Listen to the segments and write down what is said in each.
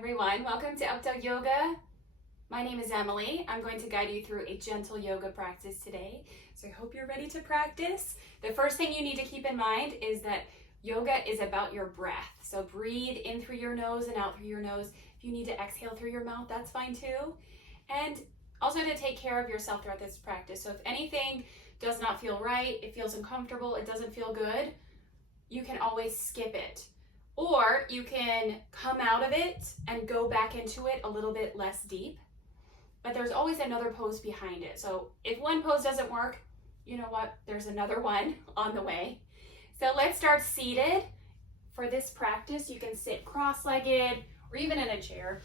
everyone, welcome to Updawg-Yoga. My name is Emily. I'm going to guide you through a gentle yoga practice today. So I hope you're ready to practice. The first thing you need to keep in mind is that yoga is about your breath. So breathe in through your nose and out through your nose. If you need to exhale through your mouth, that's fine too. And also to take care of yourself throughout this practice. So if anything does not feel right, it feels uncomfortable, it doesn't feel good, you can always skip it. Or you can come out of it and go back into it a little bit less deep. But there's always another pose behind it. So if one pose doesn't work, you know what? There's another one on the way. So let's start seated. For this practice, you can sit cross-legged or even in a chair.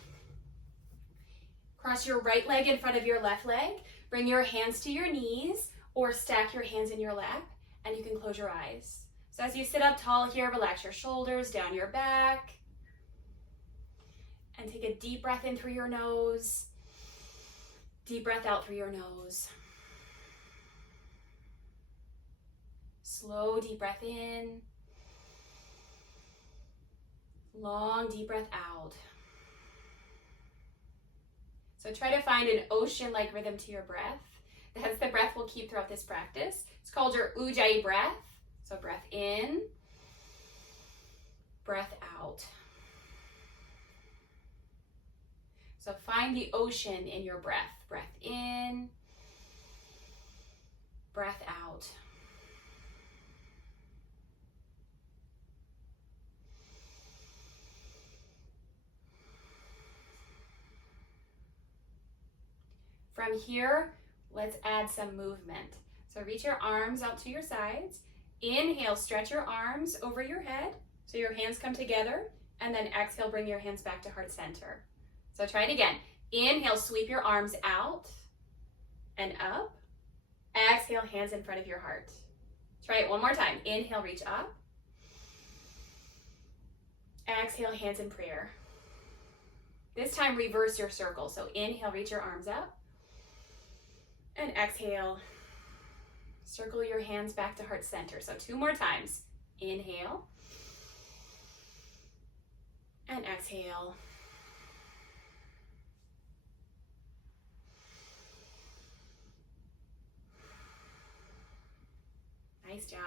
Cross your right leg in front of your left leg. Bring your hands to your knees or stack your hands in your lap, and you can close your eyes. So as you sit up tall here, relax your shoulders down your back. And take a deep breath in through your nose. Deep breath out through your nose. Slow deep breath in. Long deep breath out. So try to find an ocean-like rhythm to your breath. That's the breath we'll keep throughout this practice. It's called your Ujjayi breath. So breath in, breath out. So find the ocean in your breath. Breath in, breath out. From here, let's add some movement. So reach your arms out to your sides. Inhale, stretch your arms over your head so your hands come together, and then exhale, bring your hands back to heart center. So try it again. Inhale, sweep your arms out and up. Exhale, hands in front of your heart. Try it one more time. Inhale, reach up. Exhale, hands in prayer. This time, reverse your circle. So inhale, reach your arms up. And exhale, circle your hands back to heart center. So 2 more times. Inhale. And exhale. Nice job.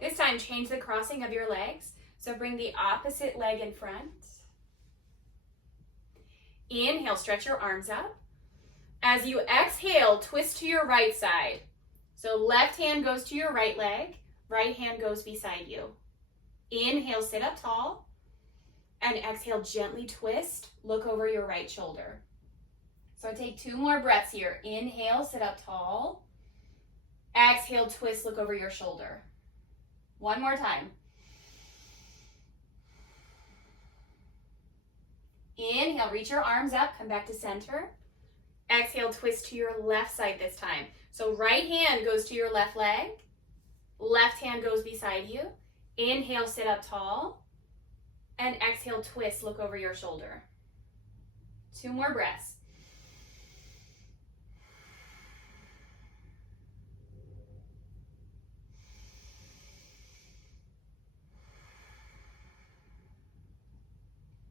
This time, change the crossing of your legs. So bring the opposite leg in front. Inhale, stretch your arms up. As you exhale, twist to your right side. So left hand goes to your right leg, right hand goes beside you. Inhale, sit up tall, and exhale, gently twist, look over your right shoulder. So take 2 more breaths here. Inhale, sit up tall. Exhale, twist, look over your shoulder. 1 more time. Inhale, reach your arms up, come back to center. Exhale, twist to your left side this time. So right hand goes to your left leg. Left hand goes beside you. Inhale, sit up tall. And exhale, twist, look over your shoulder. 2 more breaths.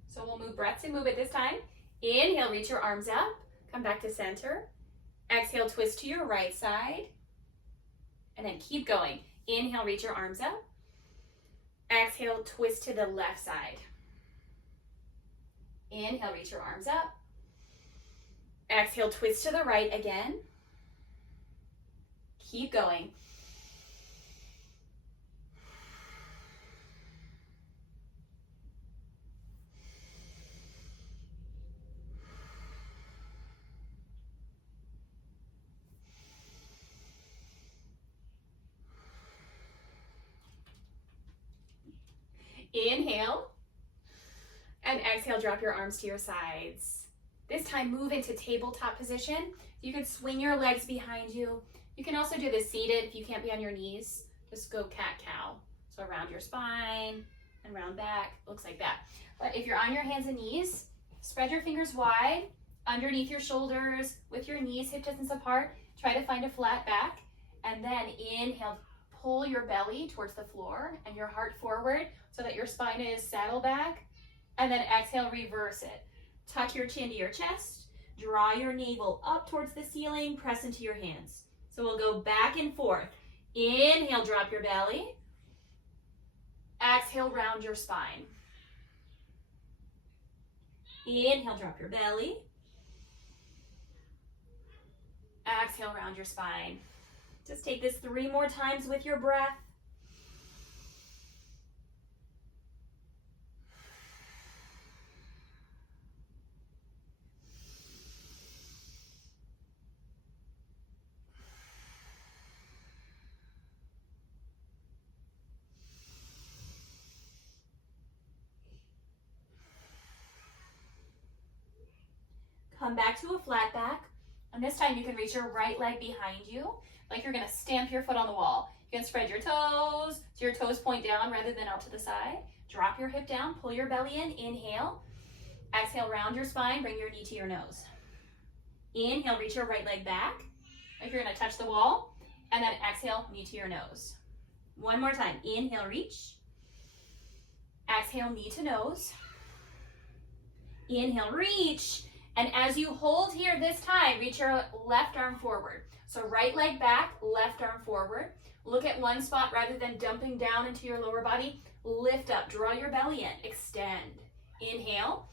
So we'll move breath to move it this time. Inhale, reach your arms up. Come back to center. Exhale, twist to your right side. And then keep going. Inhale, reach your arms up. Exhale, twist to the left side. Inhale, reach your arms up. Exhale, twist to the right again. Keep going. Inhale, and exhale, drop your arms to your sides. This time, move into tabletop position. You can swing your legs behind you. You can also do this seated if you can't be on your knees. Just go cat-cow. So around your spine and round back, looks like that. But if you're on your hands and knees, spread your fingers wide, underneath your shoulders, with your knees hip distance apart. Try to find a flat back, and then inhale, pull your belly towards the floor and your heart forward so that your spine is saddle back, and then exhale, reverse it. Tuck your chin to your chest. Draw your navel up towards the ceiling. Press into your hands. So we'll go back and forth. Inhale, drop your belly. Exhale, round your spine. Inhale, drop your belly. Exhale, round your spine. Just take this 3 more times with your breath. Come back to a flat back. And this time you can reach your right leg behind you, like you're gonna stamp your foot on the wall. You can spread your toes, so your toes point down rather than out to the side. Drop your hip down, pull your belly in, inhale. Exhale, round your spine, bring your knee to your nose. Inhale, reach your right leg back, like you're gonna touch the wall. And then exhale, knee to your nose. One more time, inhale, reach. Exhale, knee to nose. Inhale, reach. And as you hold here this time, reach your left arm forward. So right leg back, left arm forward. Look at one spot rather than dumping down into your lower body. Lift up, draw your belly in, extend. Inhale,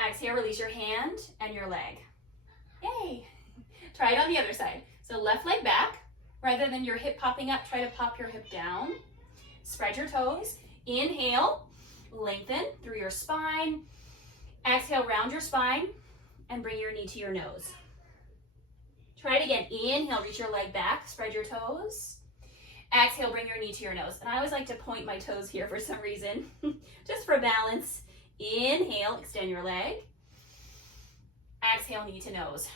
exhale, release your hand and your leg. Yay! Try it on the other side. So left leg back, rather than your hip popping up, try to pop your hip down. Spread your toes. Inhale, lengthen through your spine. Exhale, round your spine. And bring your knee to your nose. Try it again. Inhale, reach your leg back, spread your toes. Exhale, bring your knee to your nose. And I always like to point my toes here for some reason, just for balance. Inhale, extend your leg. Exhale, knee to nose.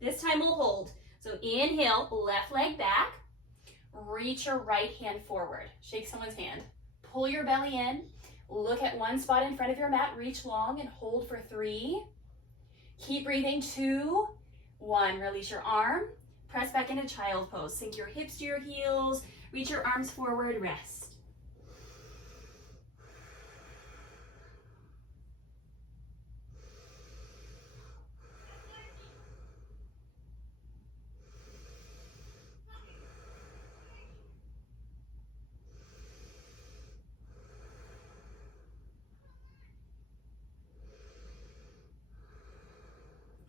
This time we'll hold. So inhale, left leg back. Reach your right hand forward. Shake someone's hand. Pull your belly in. Look at one spot in front of your mat, reach long and hold for 3. Keep breathing, 2, 1. Release your arm, press back into child pose. Sink your hips to your heels, reach your arms forward, rest.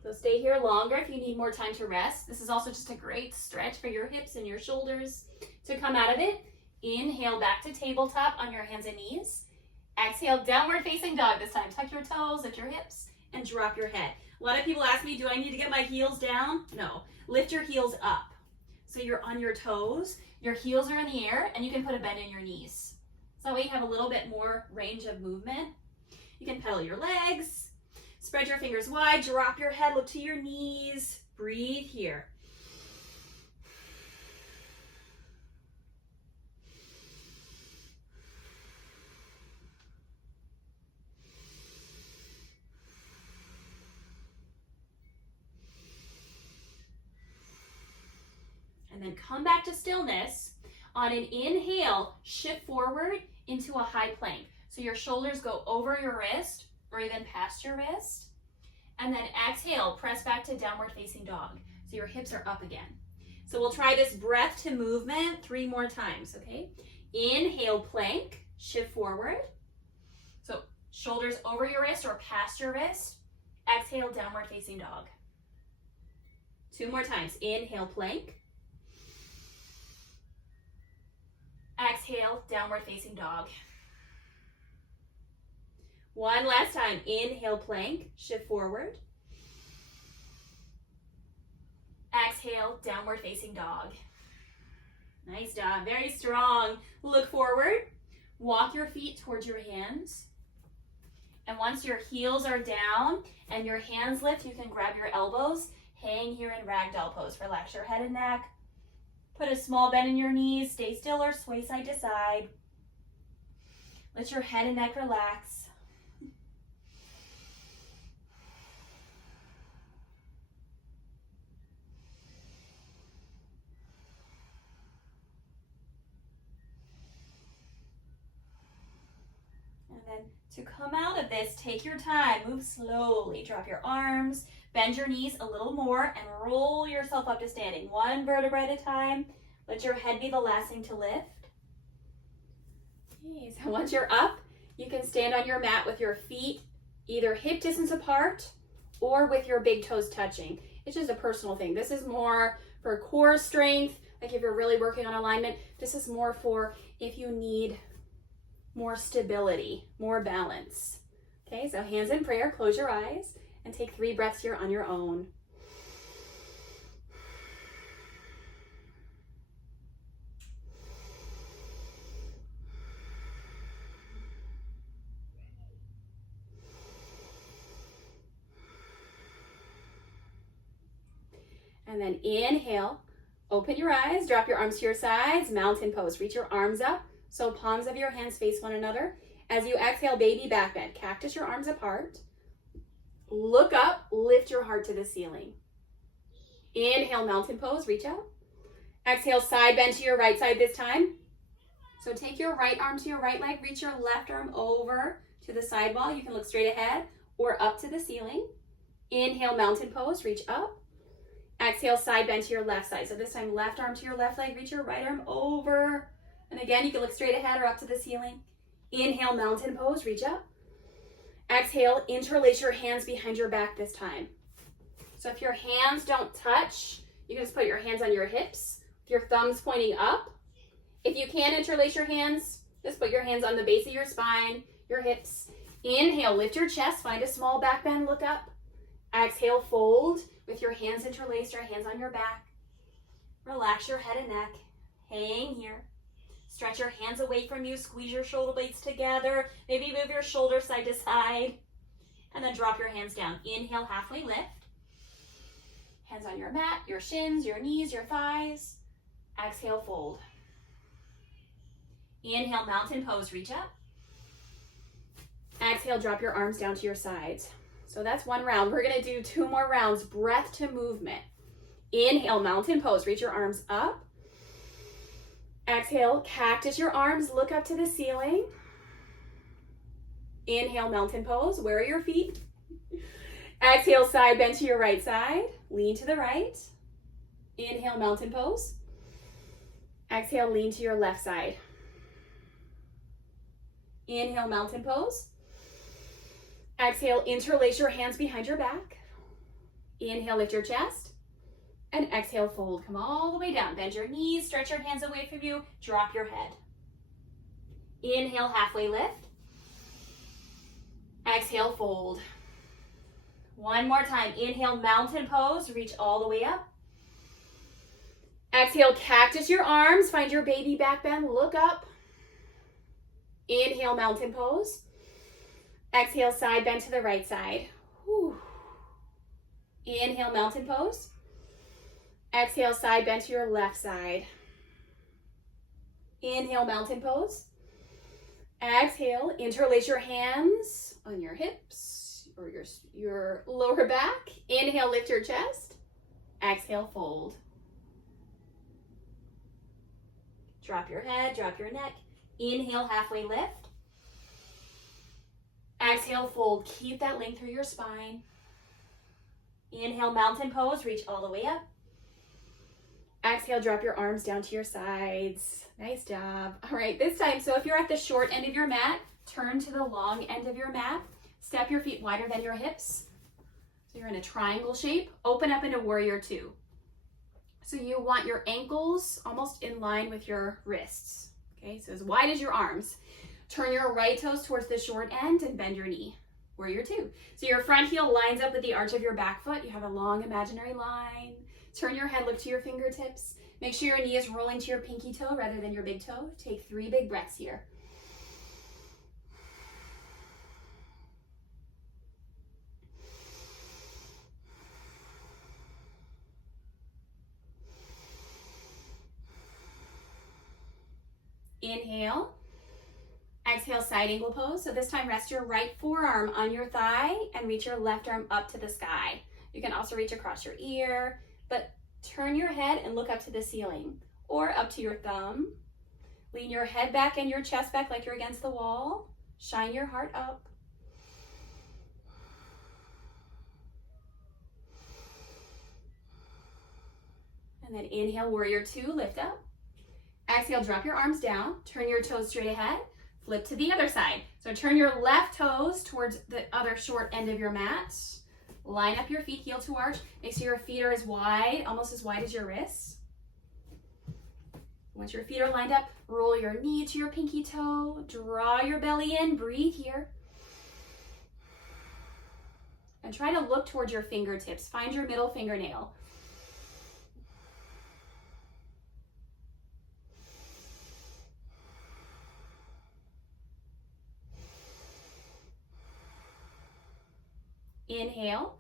So stay here longer if you need more time to rest. This is also just a great stretch for your hips and your shoulders. To come out of it, inhale back to tabletop on your hands and knees. Exhale, downward facing dog this time. Tuck your toes at your hips and drop your head. A lot of people ask me, do I need to get my heels down? No, lift your heels up. So you're on your toes, your heels are in the air, and you can put a bend in your knees. So that way you have a little bit more range of movement. You can pedal your legs. Spread your fingers wide, drop your head, look to your knees. Breathe here. And then come back to stillness. On an inhale, shift forward into a high plank. So your shoulders go over your wrist or even past your wrist. And then exhale, press back to downward facing dog. So your hips are up again. So we'll try this breath to movement 3 more times, okay? Inhale, plank, shift forward. So shoulders over your wrist or past your wrist. Exhale, downward facing dog. 2 more times. Inhale, plank. Exhale, downward facing dog. 1 last time. Inhale, plank, shift forward. Exhale, downward facing dog. Nice job, very strong. Look forward, walk your feet towards your hands. And once your heels are down and your hands lift, you can grab your elbows, hang here in ragdoll pose. Relax your head and neck. Put a small bend in your knees, stay still or sway side to side. Let your head and neck relax. And then To come out of this, take your time, move slowly, drop your arms, bend your knees a little more, and roll yourself up to standing. One vertebra at a time. Let your head be the last thing to lift. Okay, so once you're up, you can stand on your mat with your feet either hip distance apart or with your big toes touching. It's just a personal thing. This is more for core strength, like if you're really working on alignment. This is more for if you need more stability, more balance. Okay, so hands in prayer, close your eyes, and take 3 breaths here on your own. And then inhale, open your eyes, drop your arms to your sides, mountain pose. Reach your arms up, so palms of your hands face one another. As you exhale, baby back bend. Cactus your arms apart. Look up, lift your heart to the ceiling. Inhale, mountain pose, reach out. Exhale, side bend to your right side this time. So take your right arm to your right leg, reach your left arm over to the side wall. You can look straight ahead or up to the ceiling. Inhale, mountain pose, reach up. Exhale, side bend to your left side. So this time, left arm to your left leg, reach your right arm over. And again, you can look straight ahead or up to the ceiling. Inhale, mountain pose, reach up. Exhale, interlace your hands behind your back this time. So if your hands don't touch, you can just put your hands on your hips with your thumbs pointing up. If you can interlace your hands, just put your hands on the base of your spine, your hips. Inhale, lift your chest, find a small back bend, look up. Exhale, fold with your hands interlaced or hands on your back. Relax your head and neck. Hang here. Stretch your hands away from you. Squeeze your shoulder blades together. Maybe move your shoulders side to side. And then drop your hands down. Inhale, halfway lift. Hands on your mat, your shins, your knees, your thighs. Exhale, fold. Inhale, mountain pose, reach up. Exhale, drop your arms down to your sides. So that's one round. We're gonna do 2 more rounds, breath to movement. Inhale, mountain pose, reach your arms up. Exhale, cactus your arms, look up to the ceiling. Inhale, mountain pose, where are your feet? Exhale, side bend to your right side, lean to the right. Inhale, mountain pose. Exhale, lean to your left side. Inhale, mountain pose. Exhale, interlace your hands behind your back. Inhale, lift your chest. And exhale, fold. Come all the way down. Bend your knees, stretch your hands away from you, drop your head. Inhale, halfway lift. Exhale, fold. One more time. Inhale, mountain pose, reach all the way up. Exhale, cactus your arms, find your baby back bend, look up. Inhale, mountain pose. Exhale, side bend to the right side. Whew. Inhale, mountain pose. Exhale, side bend to your left side. Inhale, mountain pose. Exhale, interlace your hands on your hips or your lower back. Inhale, lift your chest. Exhale, fold. Drop your head, drop your neck. Inhale, halfway lift. Exhale, fold. Keep that length through your spine. Inhale, mountain pose. Reach all the way up. Exhale, drop your arms down to your sides. Nice job. All right, this time, so if you're at the short end of your mat, turn to the long end of your mat. Step your feet wider than your hips. So you're in a triangle shape. Open up into warrior 2. So you want your ankles almost in line with your wrists. Okay, so as wide as your arms. Turn your right toes towards the short end and bend your knee. Warrior 2. So your front heel lines up with the arch of your back foot. You have a long imaginary line. Turn your head, look to your fingertips. Make sure your knee is rolling to your pinky toe rather than your big toe. Take 3 big breaths here. Inhale. Exhale, side angle pose. So this time rest your right forearm on your thigh and reach your left arm up to the sky. You can also reach across your ear, but turn your head and look up to the ceiling or up to your thumb. Lean your head back and your chest back like you're against the wall. Shine your heart up. And then inhale, warrior two, lift up. Exhale, drop your arms down. Turn your toes straight ahead. Flip to the other side. So turn your left toes towards the other short end of your mat. Line up your feet, heel to arch. Make sure your feet are as wide, almost as wide as your wrists. Once your feet are lined up, roll your knee to your pinky toe. Draw your belly in. Breathe here. And try to look towards your fingertips. Find your middle fingernail. Inhale.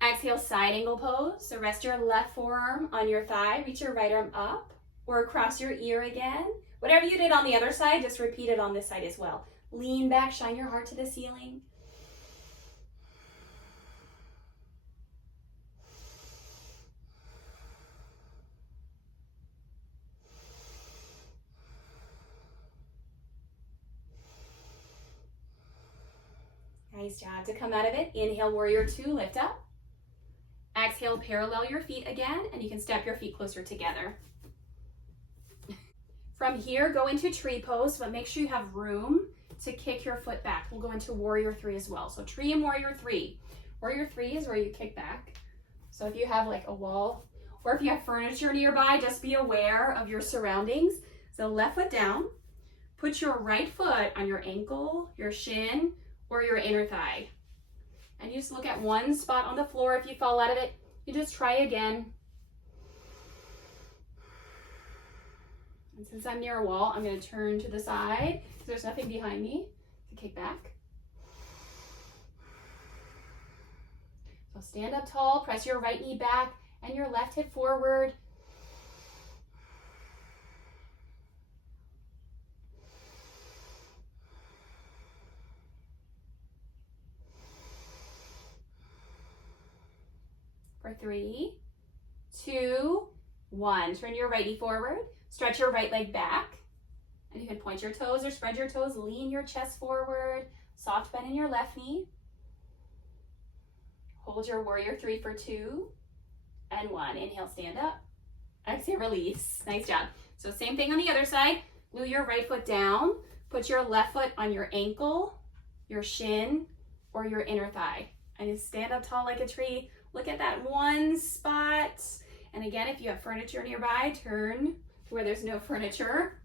Exhale, side angle pose. So rest your left forearm on your thigh. Reach your right arm up or across your ear again. Whatever you did on the other side, just repeat it on this side as well. Lean back, shine your heart to the ceiling. Nice job. To come out of it, inhale, warrior two, lift up. Exhale, parallel your feet again, and you can step your feet closer together. From here, go into tree pose, but make sure you have room to kick your foot back. We'll go into warrior three as well. So tree and warrior three. Warrior three is where you kick back. So if you have like a wall, or if you have furniture nearby, just be aware of your surroundings. So left foot down, put your right foot on your ankle, your shin, or your inner thigh. And you just look at one spot on the floor. If you fall out of it, you just try again. And since I'm near a wall, I'm going to turn to the side because there's nothing behind me to kick back. So stand up tall, press your right knee back and your left hip forward. For 3, 2, 1. Turn your right knee forward. Stretch your right leg back. And you can point your toes or spread your toes. Lean your chest forward. Soft bend in your left knee. Hold your warrior 3 for 2 and 1. Inhale, stand up. Exhale, release. Nice job. So same thing on the other side. Glue your right foot down. Put your left foot on your ankle, your shin, or your inner thigh. And you stand up tall like a tree. Look at that one spot. And again, if you have furniture nearby, turn to where there's no furniture.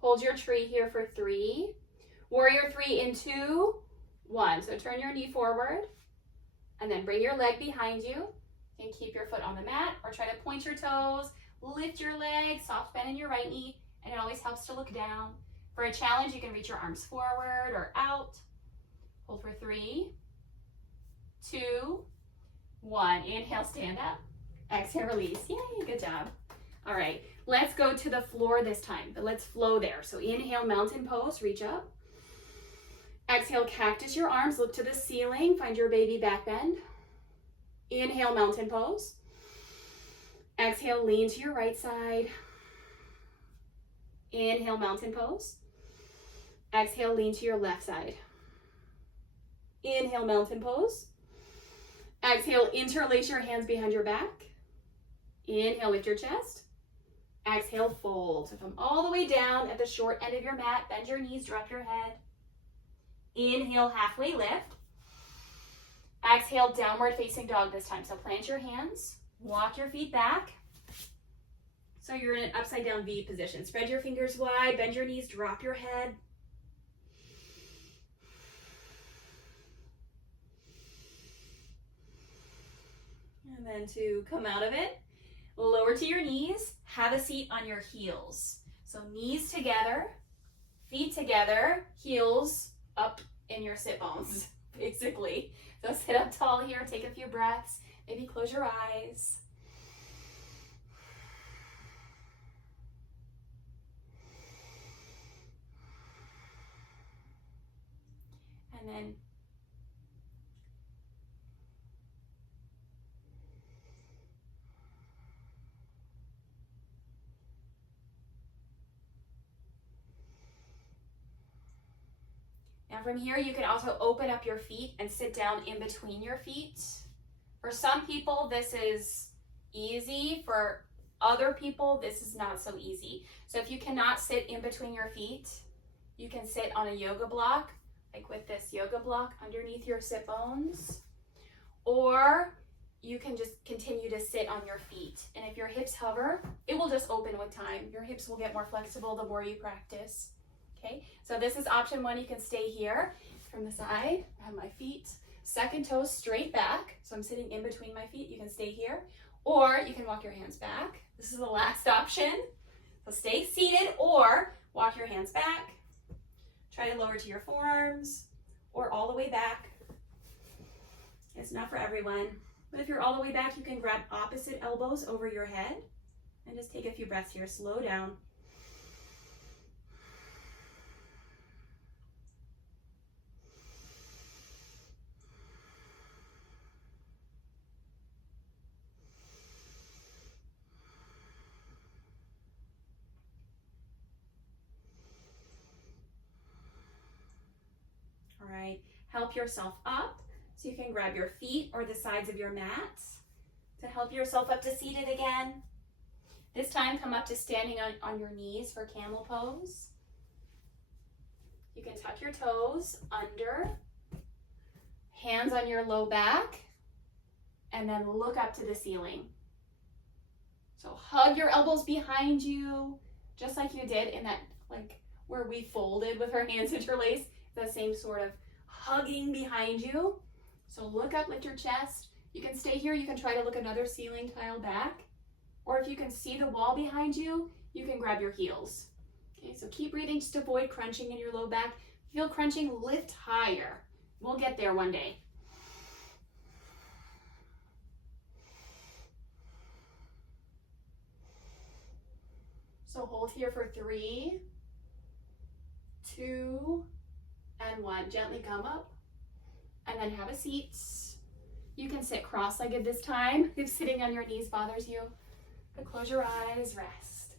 Hold your tree here for 3. Warrior 3 in 2, 1. So turn your knee forward and then bring your leg behind you and keep your foot on the mat or try to point your toes, lift your leg, soft bend in your right knee, and it always helps to look down. For a challenge, you can reach your arms forward or out. Hold for 3, 2, 1. Inhale, stand up. Exhale, release. Yay, good job. All right, let's go to the floor this time, but let's flow there. So inhale, mountain pose, reach up. Exhale, cactus your arms, look to the ceiling, find your baby back bend. Inhale, mountain pose. Exhale, lean to your right side. Inhale, mountain pose. Exhale, lean to your left side. Inhale, mountain pose. Exhale, interlace your hands behind your back. Inhale, lift your chest. Exhale, fold. So come all the way down at the short end of your mat. Bend your knees, drop your head. Inhale, halfway lift. Exhale, downward facing dog this time. So plant your hands, walk your feet back. So you're in an upside down V position. Spread your fingers wide, bend your knees, drop your head. And then to come out of it, lower to your knees, have a seat on your heels. So knees together, feet together, heels up in your sit bones, basically. So sit up tall here, take a few breaths. Maybe close your eyes. And then now from here, you can also open up your feet and sit down in between your feet. For some people, this is easy. For other people, this is not so easy. So if you cannot sit in between your feet, you can sit on a yoga block, like with this yoga block underneath your sit bones, or you can just continue to sit on your feet. And if your hips hover, it will just open with time. Your hips will get more flexible the more you practice. Okay, so this is option one. You can stay here from the side. I have my feet, second toe straight back. So I'm sitting in between my feet. You can stay here, or you can walk your hands back. This is the last option. So stay seated or walk your hands back. Try to lower to your forearms or all the way back. It's not for everyone, but if you're all the way back, you can grab opposite elbows over your head and just take a few breaths here. Slow down. All right, help yourself up. So you can grab your feet or the sides of your mat to help yourself up to seated again. This time, come up to standing on your knees for camel pose. You can tuck your toes under, hands on your low back, and then look up to the ceiling. So hug your elbows behind you, just like you did in that, like where we folded with our hands interlaced, the same sort of hugging behind you. So look up, lift your chest. You can stay here. You can try to look another ceiling tile back. Or if you can see the wall behind you, you can grab your heels. Okay, so keep breathing, just avoid crunching in your low back. Feel crunching, lift higher. We'll get there one day. So hold here for 3, 2, and 1. Gently come up. And then have a seat. You can sit cross-legged this time if sitting on your knees bothers you. But close your eyes, rest.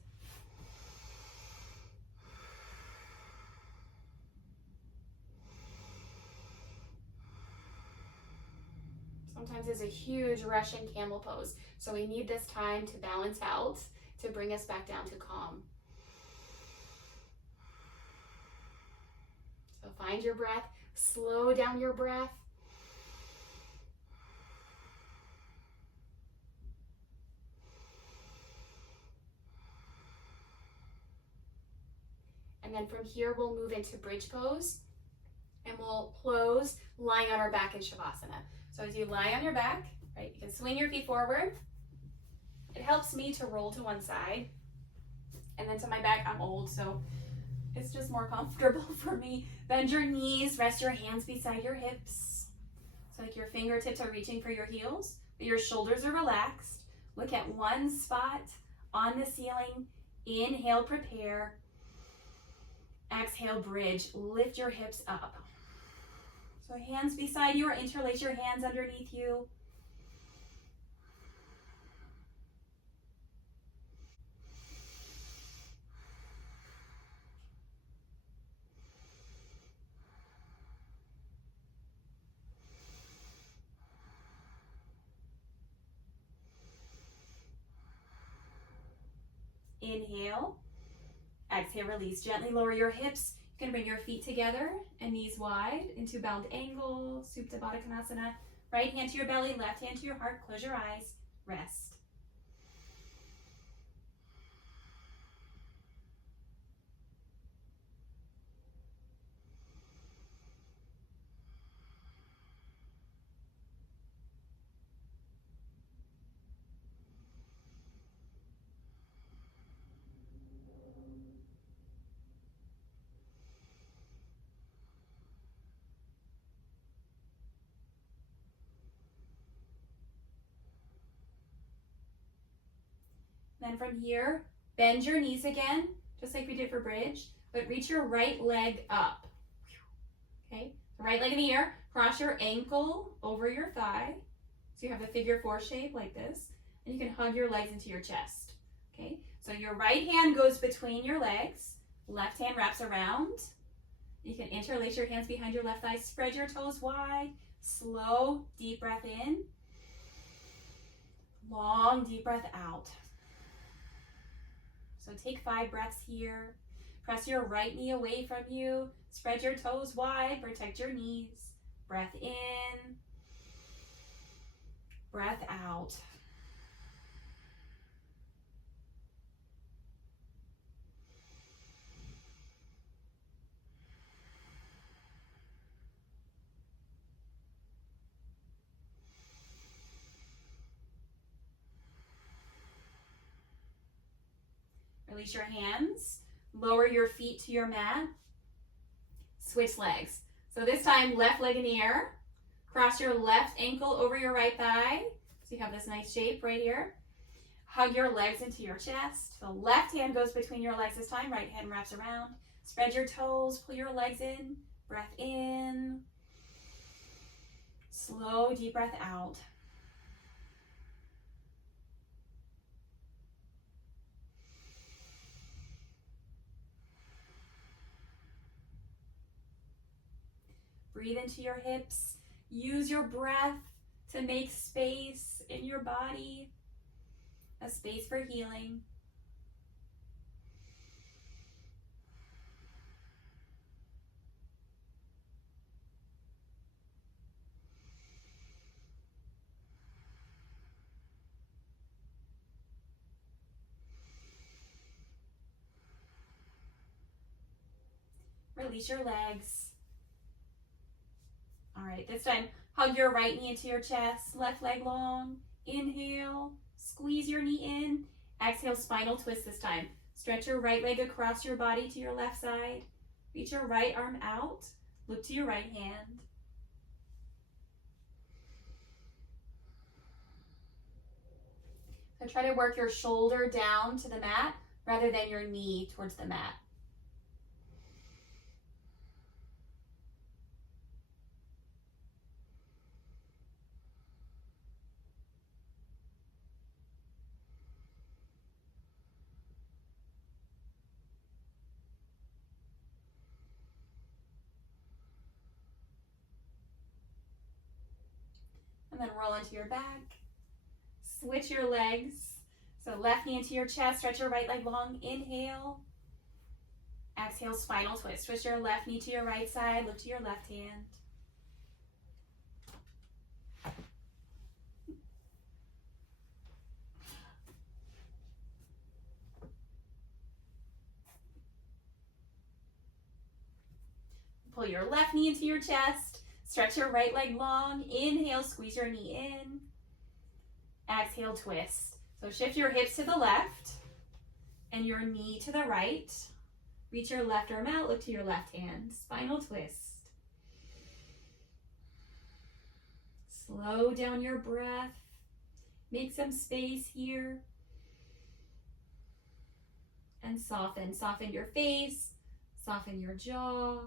Sometimes there's a huge rush in camel pose, so we need this time to balance out, to bring us back down to calm. So find your breath, slow down your breath. And then from here, we'll move into bridge pose, and we'll close lying on our back in Shavasana. So as you lie on your back, right, you can swing your feet forward. It helps me to roll to one side, and then to my back. I'm old, so it's just more comfortable for me. Bend your knees, rest your hands beside your hips. So like your fingertips are reaching for your heels, but your shoulders are relaxed. Look at one spot on the ceiling. Inhale, prepare. Exhale, bridge. Lift your hips up. So hands beside you or interlace your hands underneath you. Inhale. Exhale, release. Gently lower your hips. You can bring your feet together and knees wide into bound angle, Supta Baddha Konasana. Right hand to your belly, left hand to your heart. Close your eyes. Rest. Then from here, bend your knees again, just like we did for bridge, but reach your right leg up. Okay, right leg in the air, cross your ankle over your thigh. So you have the figure 4 shape like this, and you can hug your legs into your chest. Okay, so your right hand goes between your legs, left hand wraps around. You can interlace your hands behind your left thigh, spread your toes wide, slow, deep breath in, long, deep breath out. So take 5 breaths here. Press your right knee away from you, spread your toes wide, protect your knees. Breath in, breath out. Release your hands, lower your feet to your mat, switch legs. So this time, left leg in the air, cross your left ankle over your right thigh. So you have this nice shape right here. Hug your legs into your chest. The left hand goes between your legs this time, right hand wraps around. Spread your toes, pull your legs in, breath in. Slow, deep breath out. Breathe into your hips. Use your breath to make space in your body, a space for healing. Release your legs. All right, this time, hug your right knee into your chest, left leg long. Inhale, squeeze your knee in. Exhale, spinal twist this time. Stretch your right leg across your body to your left side. Reach your right arm out. Look to your right hand. So try to work your shoulder down to the mat rather than your knee towards the mat. And then roll into your back. Switch your legs. So left knee into your chest, stretch your right leg long. Inhale. Exhale, spinal twist. Twist your left knee to your right side. Look to your left hand. Pull your left knee into your chest. Stretch your right leg long. Inhale, squeeze your knee in. Exhale, twist. So shift your hips to the left and your knee to the right. Reach your left arm out, look to your left hand. Spinal twist. Slow down your breath. Make some space here. And soften. Soften your face. Soften your jaw.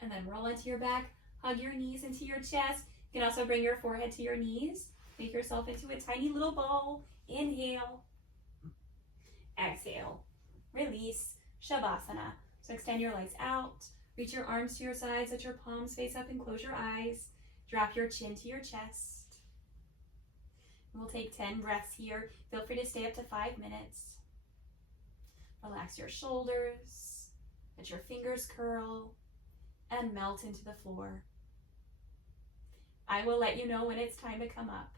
And then roll into your back, hug your knees into your chest. You can also bring your forehead to your knees. Make yourself into a tiny little ball. Inhale. Exhale. Release. Shavasana. So extend your legs out. Reach your arms to your sides, let your palms face up and close your eyes. Drop your chin to your chest. And we'll take 10 breaths here. Feel free to stay up to 5 minutes. Relax your shoulders. Let your fingers curl and melt into the floor. I will let you know when it's time to come up.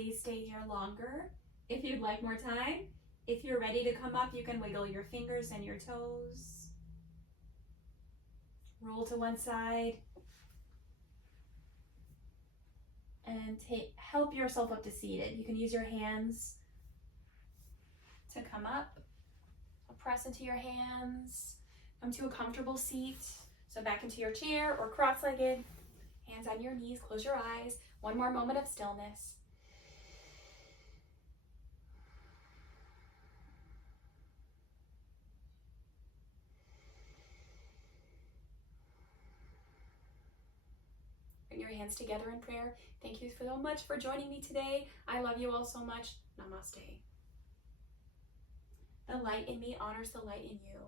please stay here longer if you'd like more time. If you're ready to come up, you can wiggle your fingers and your toes. Roll to one side. And help yourself up to seated. You can use your hands to come up. Press into your hands. Come to a comfortable seat. So back into your chair or cross-legged. Hands on your knees. Close your eyes. One more moment of stillness. Bring your hands together in prayer. Thank you so much for joining me today. I love you all so much. Namaste. The light in me honors the light in you.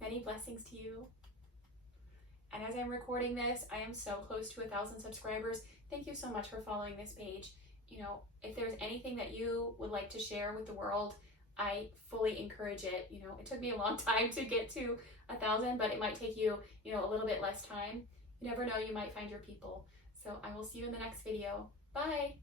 Many blessings to you. And as I'm recording this, I am so close to 1,000 subscribers. Thank you so much for following this page. You know, if there's anything that you would like to share with the world, I fully encourage it. You know, it took me a long time to get to 1,000, but it might take you, a little bit less time. You never know, you might find your people. So I will see you in the next video. Bye.